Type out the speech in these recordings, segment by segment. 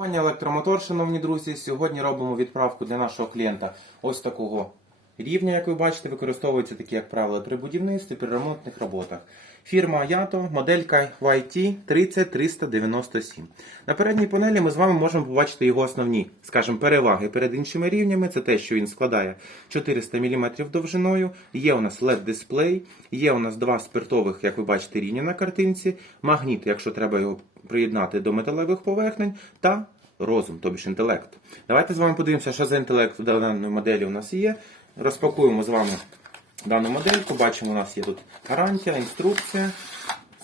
Пані електромотор, шановні друзі, сьогодні робимо відправку для нашого клієнта. Ось такого рівня, як ви бачите, використовується такі, як правило, при будівництві, при ремонтних роботах. Фірма Yato, моделька YT 30397. На передній панелі ми з вами можемо побачити його основні, скажімо, переваги перед іншими рівнями. Це те, що він складає 400 мм довжиною, є у нас LED-дисплей, є у нас два спиртових, як ви бачите, рівня на картинці, магніт, якщо треба його приєднати до металевих поверхнень, та розум, тобі ж інтелект. Давайте з вами подивимося, що за інтелект в даної моделі у нас є. Розпакуємо з вами дану модельку. Бачимо, у нас є тут гарантія, інструкція.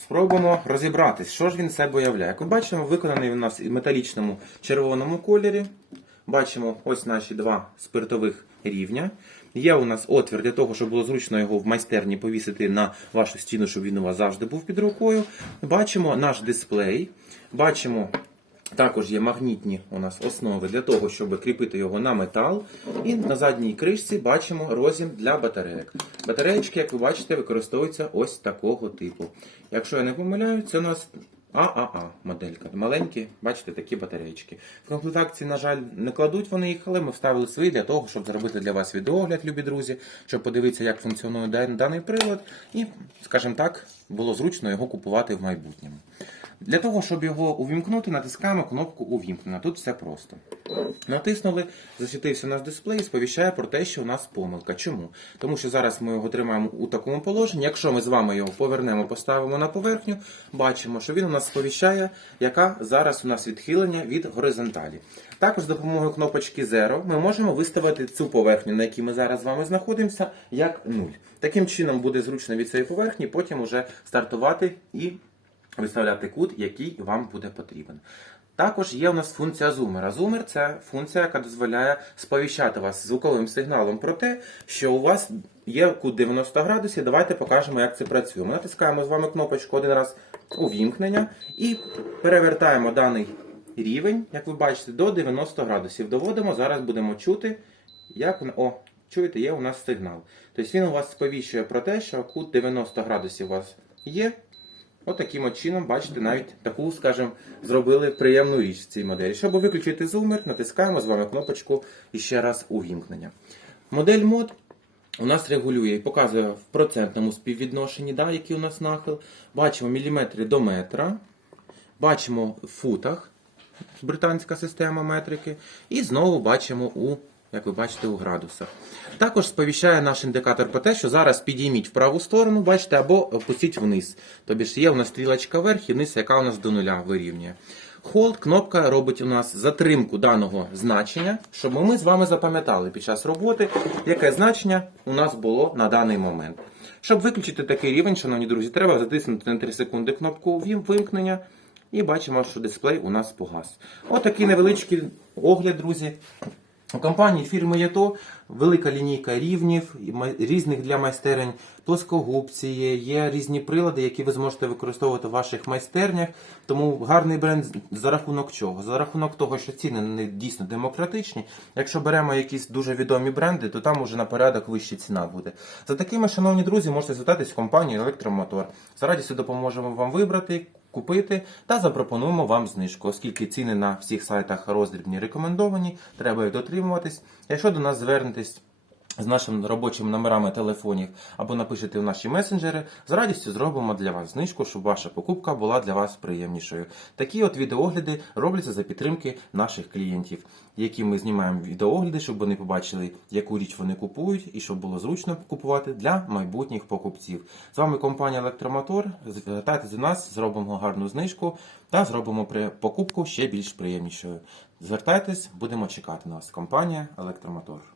Спробуємо розібратись, що ж він себе уявляє. Як ви бачимо, виконаний він у нас в металічному червоному кольорі. Бачимо ось наші два спиртових рівня. Є у нас отвір для того, щоб було зручно його в майстерні повісити на вашу стіну, щоб він у вас завжди був під рукою. Бачимо наш дисплей. Бачимо також є магнітні у нас основи для того, щоб кріпити його на метал. І на задній кришці бачимо розім для батареїк. Батареєчки, як ви бачите, використовуються ось такого типу. Якщо я не помиляю, це у нас ААА моделька. Маленькі, бачите, такі батареєчки. В комплектації, на жаль, не кладуть вони їх, але ми вставили свої для того, щоб зробити для вас відеогляд, любі друзі, щоб подивитися, як функціонує даний прилад, і, скажімо так, було зручно його купувати в майбутньому. Для того, щоб його увімкнути, натискаємо кнопку Увімкнено. Тут все просто. Натиснули, засвітився наш дисплей і сповіщає про те, що у нас помилка. Чому? Тому що зараз ми його тримаємо у такому положенні. Якщо ми з вами його повернемо, поставимо на поверхню, бачимо, що він у нас сповіщає, яка зараз у нас відхилення від горизонталі. Також з допомогою кнопочки Zero ми можемо виставити цю поверхню, на якій ми зараз з вами знаходимося, як 0. Таким чином буде зручно від цієї поверхні, потім уже стартувати і виставляти кут, який вам буде потрібен. Також є у нас функція зумера. Зумер це функція, яка дозволяє сповіщати вас звуковим сигналом про те, що у вас є кут 90 градусів. Давайте покажемо, як це працює. Ми натискаємо з вами кнопочку один раз увімкнення і перевертаємо даний рівень, як ви бачите, до 90 градусів. Доводимо, зараз будемо чути, як О, чуєте, є у нас сигнал. Тобто він у вас сповіщує про те, що кут 90 градусів у вас є. Отаким от чином, бачите, навіть таку, скажімо, зробили приємну річ в цій моделі. Щоб виключити зумер, натискаємо з вами кнопочку і ще раз увімкнення. Модель мод у нас регулює і показує в процентному співвідношенні, да, який у нас нахил. Бачимо міліметри до метра, бачимо в футах, британська система метрики, і знову бачимо у як ви бачите, у градусах. Також сповіщає наш індикатор про те, що зараз підійміть в праву сторону, бачите, або опустіть вниз. Тобі ж є у нас стрілочка вверх і вниз, яка у нас до нуля вирівнює. Hold кнопка робить у нас затримку даного значення, щоб ми з вами запам'ятали під час роботи, яке значення у нас було на даний момент. Щоб виключити такий рівень, шановні друзі, треба затиснути на 3 секунди кнопку вимкнення. І бачимо, що дисплей у нас погас. Отакий невеличкий огляд, друзі. У компанії фірми ЄТО велика лінійка рівнів різних для майстерень, плоскогубці є різні прилади, які ви зможете використовувати в ваших майстернях. Тому гарний бренд за рахунок чого? За рахунок того, що ціни не дійсно демократичні. Якщо беремо якісь дуже відомі бренди, то там уже на порядок вища ціна буде. За такими, шановні друзі, можете звертатись в компанію Електромотор. З радістю допоможемо вам вибрати купити та запропонуємо вам знижку, оскільки ціни на всіх сайтах роздрібні рекомендовані, треба їх дотримуватись. Якщо до нас звернетесь з нашими робочими номерами телефонів або напишете в наші месенджери, з радістю зробимо для вас знижку, щоб ваша покупка була для вас приємнішою. Такі от відеогляди робляться за підтримки наших клієнтів, які ми знімаємо відеогляди, щоб вони побачили, яку річ вони купують, і щоб було зручно купувати для майбутніх покупців. З вами компанія Електромотор. Звертайтеся до нас, зробимо гарну знижку та зробимо покупку ще більш приємнішою. Звертайтесь, будемо чекати на вас. Компанія Електромотор.